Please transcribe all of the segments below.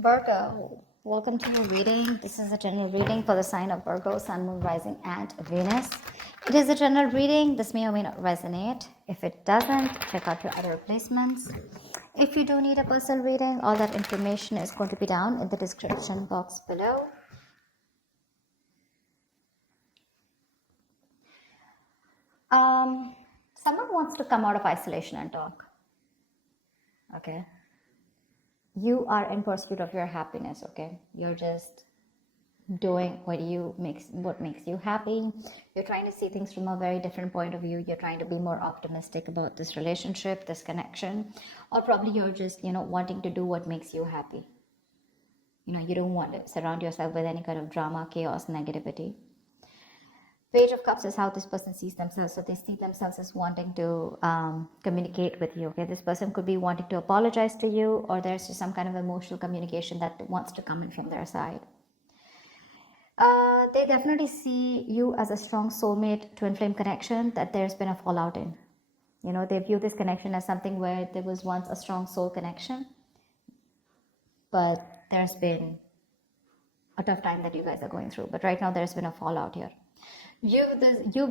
Virgo, welcome to your reading. This is a general reading for the sign of Virgo, Sun, Moon, Rising, and Venus. It is a general reading. This may or may not resonate. If it doesn't, check out your other replacements. If you do need a personal reading, all that information is going to be down in the description box below. Someone wants to come out of isolation and talk. Okay. You are in pursuit of your happiness, okay? You're just doing what makes you happy. You're trying to see things from a very different point of view. You're trying to be more optimistic about this relationship, this connection, or probably you're just, wanting to do what makes you happy. You don't want to surround yourself with any kind of drama, chaos, negativity. Page of Cups is how this person sees themselves. So they see themselves as wanting to communicate with you. Okay, this person could be wanting to apologize to you, or there's just some kind of emotional communication that wants to come in from their side. They definitely see you as a strong soulmate, twin flame connection that there's been a fallout in. They view this connection as something where there was once a strong soul connection, but there's been a tough time that you guys are going through. But right now there's been a fallout here. You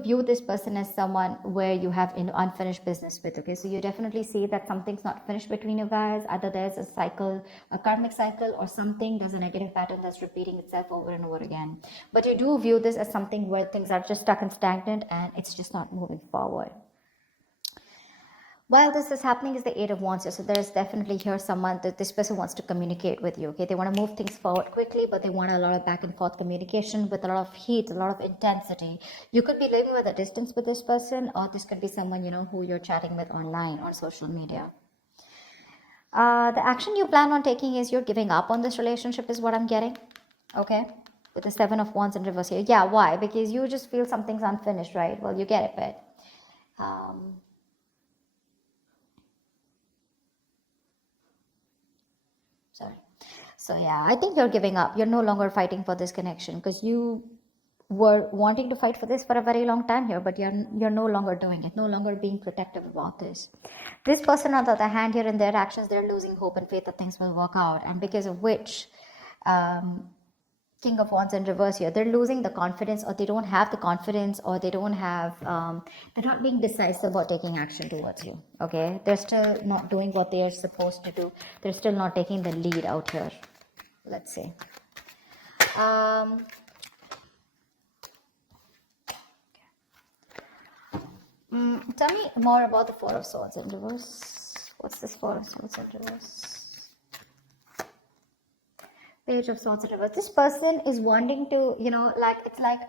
view this person as someone where you have unfinished business with. Okay, so you definitely see that something's not finished between you guys. Either there's a cycle, a karmic cycle, or something, there's a negative pattern that's repeating itself over and over again. But you do view this as something where things are just stuck and stagnant and it's just not moving forward. While this is happening is the Eight of Wands here. So there's definitely here someone that this person wants to communicate with you. Okay, they want to move things forward quickly, but they want a lot of back and forth communication with a lot of heat, a lot of intensity. You could be living with a distance with this person, or this could be someone who you're chatting with online on social media. The action you plan on taking is you're giving up on this relationship is what I'm getting. Okay, with the Seven of Wands in reverse here. Yeah, why? Because you just feel something's unfinished, right? Well, you get it, but sorry. So yeah, I think you're giving up. You're no longer fighting for this connection because you were wanting to fight for this for a very long time here, but you're no longer doing it, no longer being protective about this. This person, on the other hand, here in their actions, they're losing hope and faith that things will work out, and because of which, King of Wands in reverse here, they're losing the confidence, or they don't have the confidence, or they don't have, they're not being decisive about taking action towards you. Okay, they're still not doing what they are supposed to do. They're still not taking the lead out here. Let's see. Tell me more about the Four of Swords in reverse. What's this Four of Swords in reverse? Page of Swords in reverse. This person is wanting to, it's like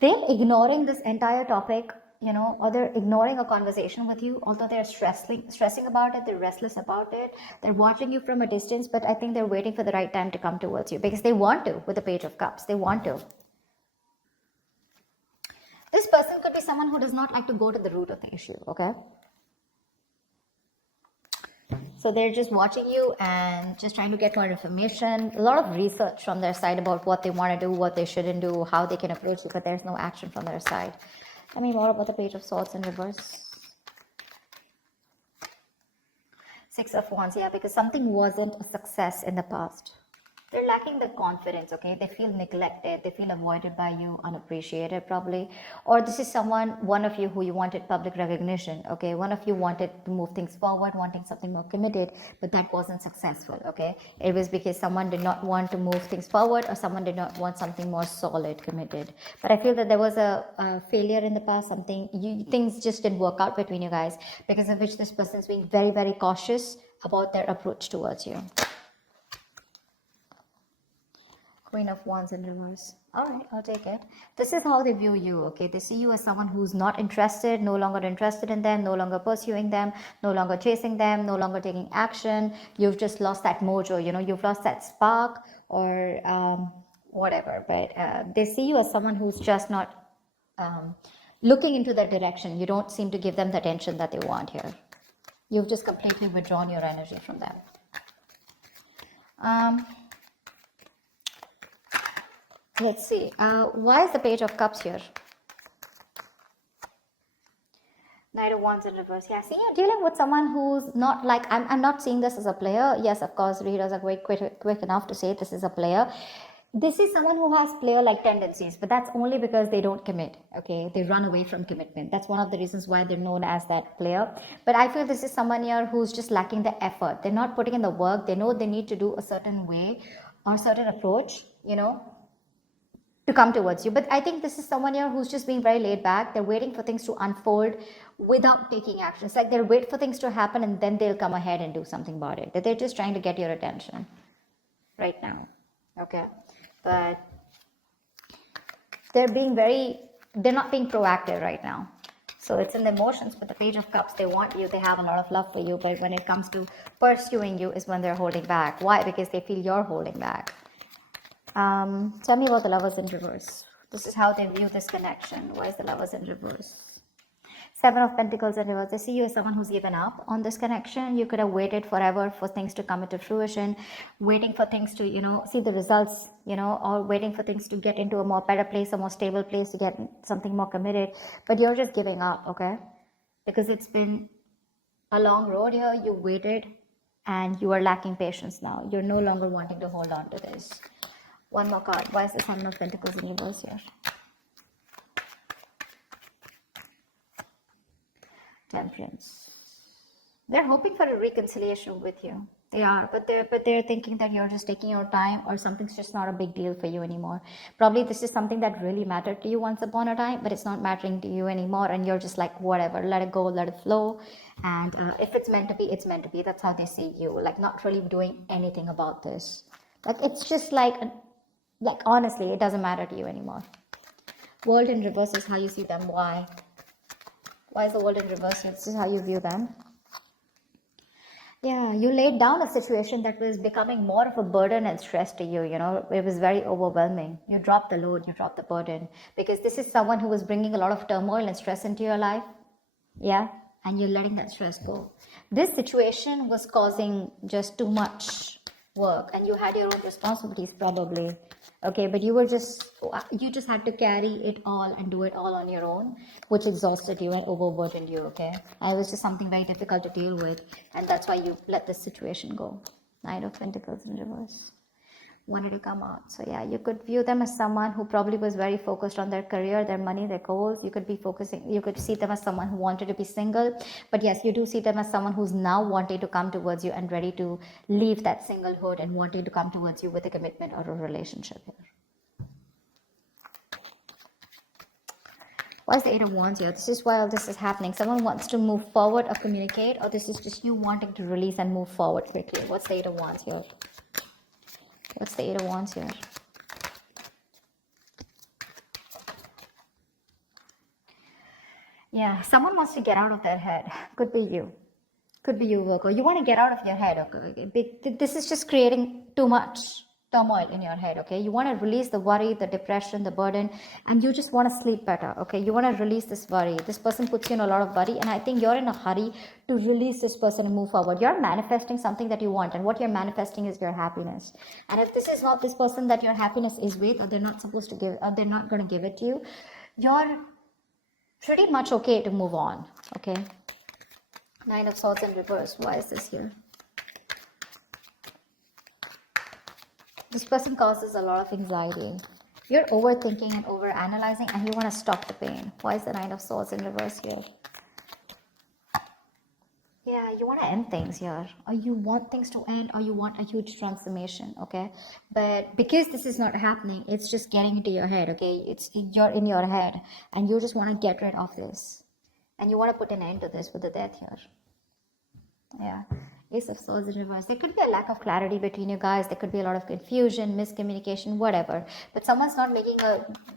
they're ignoring this entire topic, or they're ignoring a conversation with you, although they're stressing about it, they're restless about it, they're watching you from a distance, but I think they're waiting for the right time to come towards you because they want to with the Page of Cups. They want to. This person could be someone who does not like to go to the root of the issue, okay? So they're just watching you and just trying to get more information, a lot of research from their side about what they want to do, what they shouldn't do, how they can approach you, but there's no action from their side. Tell me more about the Page of Swords in reverse. Six of Wands, yeah, because something wasn't a success in the past. They're lacking the confidence, okay? They feel neglected. They feel avoided by you, unappreciated probably. Or this is one of you who you wanted public recognition, okay? One of you wanted to move things forward, wanting something more committed, but that wasn't successful, okay? It was because someone did not want to move things forward, or someone did not want something more solid, committed. But I feel that there was a failure in the past, things just didn't work out between you guys, because of which this person is being very, very cautious about their approach towards you. Queen of Wands in reverse. All right, I'll take it. This is how they view you, okay? They see you as someone who's not interested, no longer interested in them, no longer pursuing them, no longer chasing them, no longer taking action. You've just lost that mojo, you've lost that spark or whatever. But they see you as someone who's just not looking into that direction. You don't seem to give them the attention that they want here. You've just completely withdrawn your energy from them. Let's see. Why is the Page of Cups here? Knight of Wands in reverse. Yeah, see, you're dealing with someone who's not like, I'm not seeing this as a player. Yes, of course, readers are quick enough to say this is a player. This is someone who has player-like tendencies, but that's only because they don't commit, okay? They run away from commitment. That's one of the reasons why they're known as that player. But I feel this is someone here who's just lacking the effort. They're not putting in the work. They know they need to do a certain way or a certain approach, you know, to come towards you. But I think this is someone here who's just being very laid back. They're waiting for things to unfold without taking action. It's like they'll wait for things to happen and then they'll come ahead and do something about it. That they're just trying to get your attention right now, okay? But they're not being proactive right now. So it's in the emotions. With the Page of Cups, they want you, they have a lot of love for you, but when it comes to pursuing you is when they're holding back. Why? Because they feel you're holding back. Tell me about the Lovers in reverse. This is how they view this connection. Why is the Lovers in reverse? Seven of Pentacles in reverse. I see you as someone who's given up on this connection. You could have waited forever for things to come into fruition, waiting for things to, you know, see the results, you know, or waiting for things to get into a more better place, a more stable place, to get something more committed. But you're just giving up, okay? Because it's been a long road here. You waited and you are lacking patience now. You're no longer wanting to hold on to this. One more card. Why is the Seven of Pentacles in reverse here? Temperance. They're hoping for a reconciliation with you. They are, but they're thinking that you're just taking your time, or something's just not a big deal for you anymore. Probably this is something that really mattered to you once upon a time, but it's not mattering to you anymore, and you're just like, whatever, let it go, let it flow. And if it's meant to be, it's meant to be. That's how they see you, like not really doing anything about this. Like it's just like honestly, it doesn't matter to you anymore. World in reverse is how you see them. Why? Why is the World in reverse? This is how you view them. Yeah, you laid down a situation that was becoming more of a burden and stress to you, you know. It was very overwhelming. You dropped the load, you dropped the burden. Because this is someone who was bringing a lot of turmoil and stress into your life. Yeah, and you're letting that stress go. This situation was causing just too much work, and you had your own responsibilities probably. Okay, but you just had to carry it all and do it all on your own, which exhausted you and overburdened you, okay? And it was just something very difficult to deal with, and that's why you let this situation go. Knight of Pentacles in reverse. Wanted to come out. So yeah, you could view them as someone who probably was very focused on their career, their money, their goals. You could see them as someone who wanted to be single. But yes, you do see them as someone who's now wanting to come towards you and ready to leave that singlehood and wanting to come towards you with a commitment or a relationship here. Why is the Eight of Wands here? This is while this is happening. Someone wants to move forward or communicate, or this is just you wanting to release and move forward quickly. What's the Eight of Wands here? What's the Eight of Wands here? Yeah, someone wants to get out of their head. Could be you. Could be you, Virgo. You want to get out of your head, okay? This is just creating too much turmoil in your head, okay? You want to release the worry, the depression, the burden, and you just want to sleep better, okay? You want to release this worry. This person puts you in a lot of worry, and I think you're in a hurry to release this person and move forward. You're manifesting something that you want, and what you're manifesting is your happiness. And if this is not this person that your happiness is with, or they're not supposed to give, or they're not going to give it to you, you're pretty much okay to move on, okay? Nine of Swords in reverse. Why is this here? This person causes a lot of anxiety. You're overthinking and overanalyzing, and you want to stop the pain. Why is the Nine of Swords in reverse here? Yeah, you want to end things here, or you want things to end, or you want a huge transformation, okay? But because this is not happening, it's just getting into your head, okay? You're in your head, and you just want to get rid of this, and you want to put an end to this with the Death here. Yeah, Ace of Swords in reverse. There could be a lack of clarity between you guys. There could be a lot of confusion, miscommunication, whatever. But someone's not making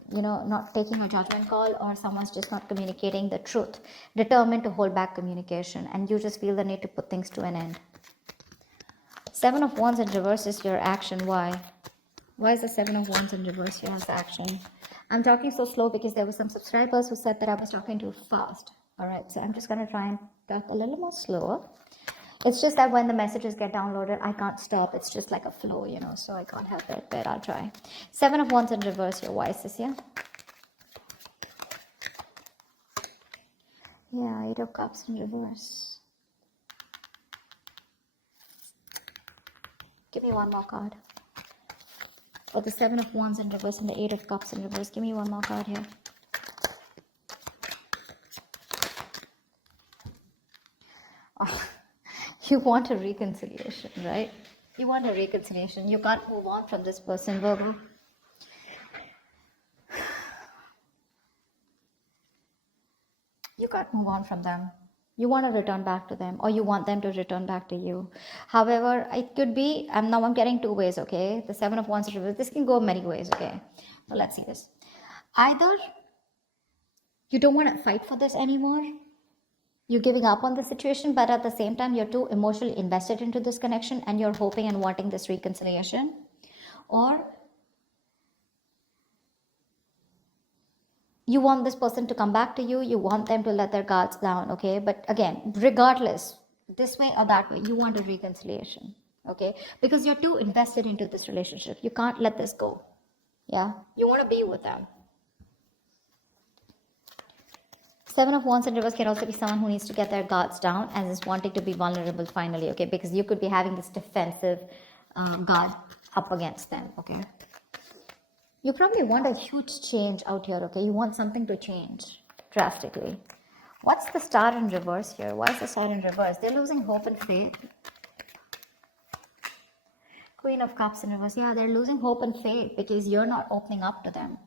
not taking a judgment call, or someone's just not communicating the truth, determined to hold back communication, and you just feel the need to put things to an end. Seven of Wands in reverse is your action. Why? Why is the Seven of Wands in reverse here as action? I'm talking so slow because there were some subscribers who said that I was talking too fast. All right, so I'm just going to try and talk a little more slower. It's just that when the messages get downloaded, I can't stop. It's just like a flow, so I can't help it, but I'll try. Seven of Wands in reverse here. Why is this here? Yeah, Eight of Cups in reverse. Give me one more card. For the Seven of Wands in reverse and the Eight of Cups in reverse. Give me one more card here. Oh, you want a reconciliation, right? You want a reconciliation. You can't move on from this person, Virgo. You can't move on from them. You want to return back to them, or you want them to return back to you. However, it could be, I'm getting two ways, okay? The Seven of Wands in reverse. This can go many ways, okay? So let's see this. Either you don't want to fight for this anymore. You're giving up on the situation, but at the same time, you're too emotionally invested into this connection and you're hoping and wanting this reconciliation. Or you want this person to come back to you, you want them to let their guards down, okay? But again, regardless, this way or that way, you want a reconciliation, okay? Because you're too invested into this relationship. You can't let this go, yeah? You want to be with them. Seven of Wands in reverse can also be someone who needs to get their guards down and is wanting to be vulnerable finally, okay? Because you could be having this defensive guard up against them, okay? You probably want a huge change out here, okay? You want something to change drastically. What's the Star in reverse here? Why is the Star in reverse? They're losing hope and faith. Queen of Cups in reverse. Yeah, they're losing hope and faith because you're not opening up to them.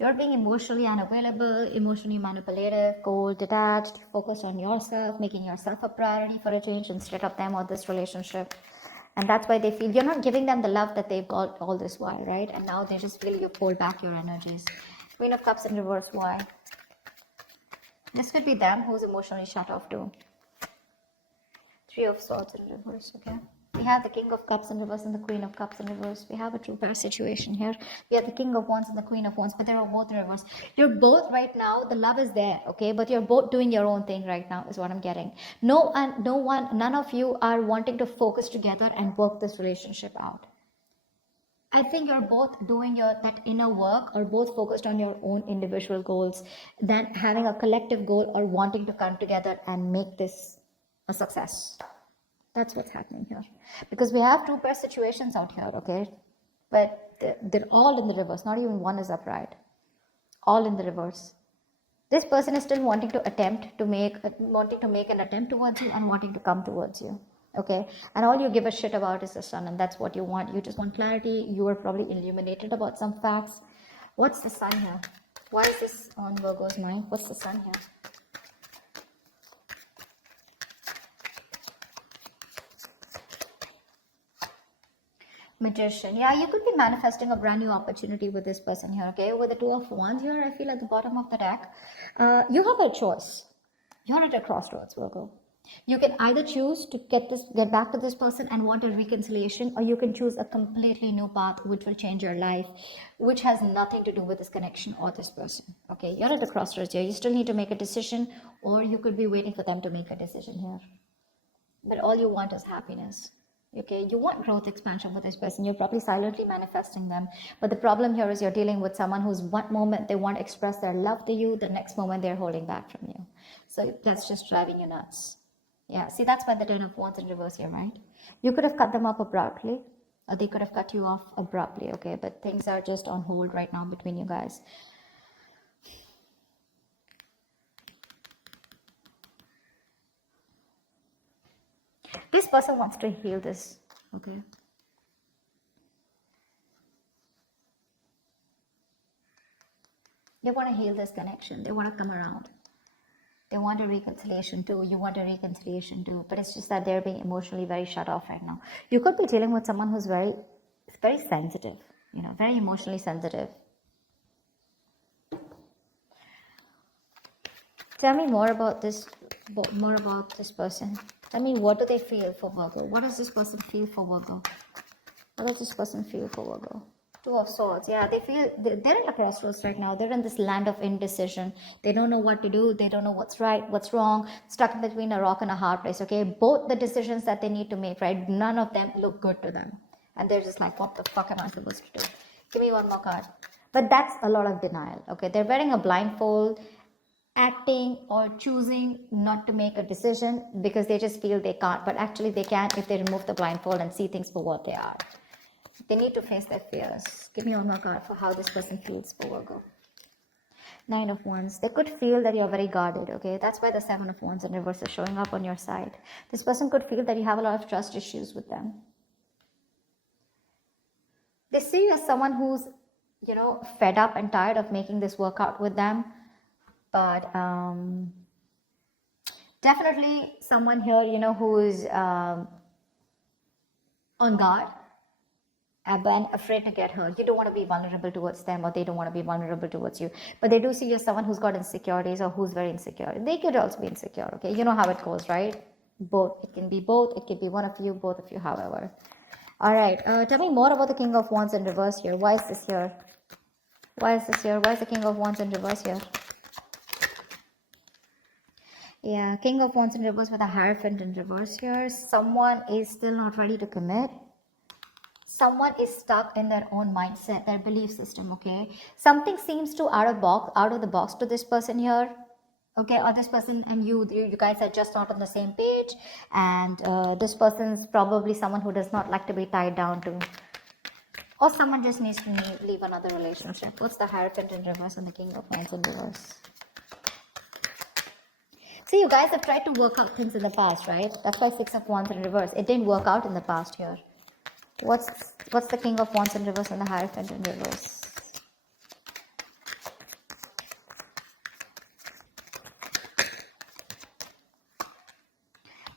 You're being emotionally unavailable, emotionally manipulative, cold, detached, focused on yourself, making yourself a priority for a change instead of them or this relationship. And that's why they feel you're not giving them the love that they've got all this while, right? And now they just feel you hold back your energies. Queen of Cups in reverse, why? This could be them who's emotionally shut off too. Three of Swords in reverse, okay? We have the King of Cups in reverse and the Queen of Cups in reverse. We have a true pair situation here. We have the King of Wands and the Queen of Wands, but they're both in reverse. You're both right now, the love is there, okay? But you're both doing your own thing right now is what I'm getting. None of you are wanting to focus together and work this relationship out. I think you're both doing that inner work or both focused on your own individual goals than having a collective goal or wanting to come together and make this a success. That's what's happening here. Because we have two pair situations out here, okay? But they're all in the reverse. Not even one is upright. All in the reverse. This person is still wanting to make an attempt towards you and wanting to come towards you. Okay? And all you give a shit about is the Sun, and that's what you want. You just want clarity. You are probably illuminated about some facts. What's the Sun here? Why is this on Virgo's mind? What's the Sun here? Magician. Yeah, you could be manifesting a brand new opportunity with this person here, okay? With the Two of Wands here, I feel at the bottom of the deck. You have a choice. You're at a crossroads, Virgo. You can either choose to get back to this person and want a reconciliation, or you can choose a completely new path which will change your life, which has nothing to do with this connection or this person, okay? You're at the crossroads here. You still need to make a decision, or you could be waiting for them to make a decision here. But all you want is happiness. Okay, you want growth, expansion for this person. You're probably silently manifesting them. But the problem here is you're dealing with someone who's one moment they want to express their love to you, the next moment they're holding back from you. So that's just driving you nuts. Yeah, see, that's why the Ten of Wands in reverse here, right? You could have cut them up abruptly, or they could have cut you off abruptly, okay? But things are just on hold right now between you guys. This person wants to heal this, okay? They want to heal this connection. They want to come around. They want a reconciliation too. You want a reconciliation too. But it's just that they're being emotionally very shut off right now. You could be dealing with someone who's very sensitive, very emotionally sensitive. Tell me more about this person. Tell me, what do they feel for Virgo? What does this person feel for Virgo? What does this person feel for Virgo? Two of Swords. Yeah, they feel they're at a crossroads right now. They're in this land of indecision. They don't know what to do. They don't know what's right, what's wrong. Stuck in between a rock and a hard place. Okay, both the decisions that they need to make, right? None of them look good to them, and they're just like, what the fuck am I supposed to do? Give me one more card. But that's a lot of denial. Okay, they're wearing a blindfold. acting or choosing not to make a decision because they just feel they can't, but actually they can if they remove the blindfold and see things for what they are. They need to face their fears. Give me one more card for how this person feels for Virgo. Nine of Wands. They could feel that you're very guarded, okay? That's why the Seven of Wands in reverse is showing up on your side. This person could feel that you have a lot of trust issues with them. They see you as someone who's, fed up and tired of making this work out with them. But definitely someone here, who's on guard and afraid to get hurt. You don't want to be vulnerable towards them, or they don't want to be vulnerable towards you. But they do see you as someone who's got insecurities or who's very insecure. They could also be insecure, okay? You know how it goes, right? Both. It can be both. It can be one of you, both of you, however. All right. Tell me more about the King of Wands in reverse here. Why is this here? Why is this here? Why is the King of Wands in reverse here? Yeah, King of Wands in reverse with a Hierophant in reverse here. Someone is still not ready to commit. Someone is stuck in their own mindset, their belief system, okay? Something seems to out of the box to this person here, okay? Or this person and you guys are just not on the same page, and this person's probably someone who does not like to be tied down to, or someone just needs to leave another relationship. What's the Hierophant in reverse and the King of Wands in reverse? See, you guys have tried to work out things in the past, right? That's why Six of Wands in reverse. It didn't work out in the past here. What's the King of Wands in reverse and the Hierophant in reverse?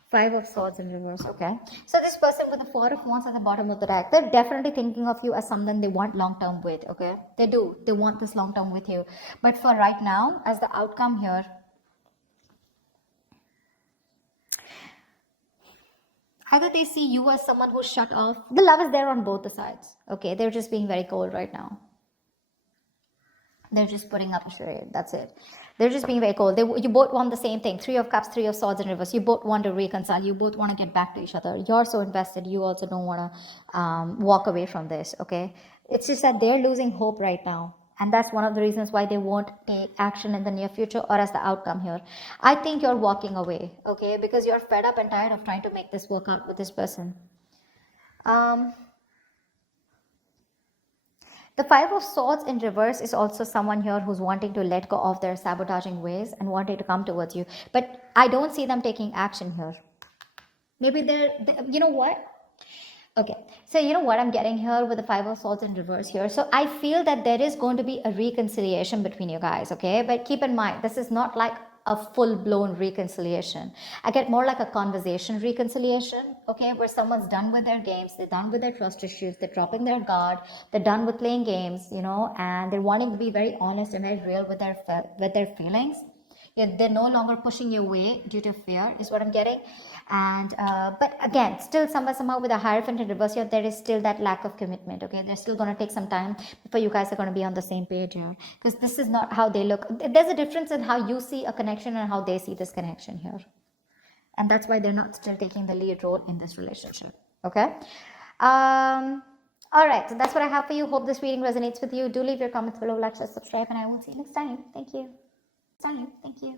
Five of Swords in reverse, okay. So this person with the Four of Wands at the bottom of the deck, they're definitely thinking of you as someone they want long-term with, okay. They do. They want this long-term with you. But for right now, as the outcome here, either they see you as someone who's shut off. The love is there on both the sides, okay. They're just being very cold right now. They're just putting up a charade. That's it. They're just being very cold. You both want the same thing. Three of Cups, Three of Swords in reverse. You both want to reconcile. You both want to get back to each other. You're so invested. You also don't want to walk away from this, okay? It's just that they're losing hope right now. And that's one of the reasons why they won't take action in the near future or as the outcome here. I think you're walking away, okay? Because you're fed up and tired of trying to make this work out with this person. The Five of Swords in reverse is also someone here who's wanting to let go of their sabotaging ways and wanting to come towards you. But I don't see them taking action here. Maybe you know what? Okay, so you know what I'm getting here with the Five of Swords in reverse here. So I feel that there is going to be a reconciliation between you guys, okay? But keep in mind, this is not like a full-blown reconciliation. I get more like a conversation reconciliation, okay, where someone's done with their games, they're done with their trust issues, they're dropping their guard, they're done with playing games, and they're wanting to be very honest and very real with their feelings. They're no longer pushing you away due to fear, is what I'm getting. And but again, still somehow with a Hierophant in reverse here, there is still that lack of commitment, okay? They're still going to take some time before you guys are going to be on the same page here, because this is not how they look. There's a difference in how you see a connection and how they see this connection here, and that's why they're not still taking the lead role in this relationship, okay? All right, so that's what I have for you. Hope this reading resonates with you. Do leave your comments below, like, share, subscribe, and I will see you next time. Thank you. Thank you.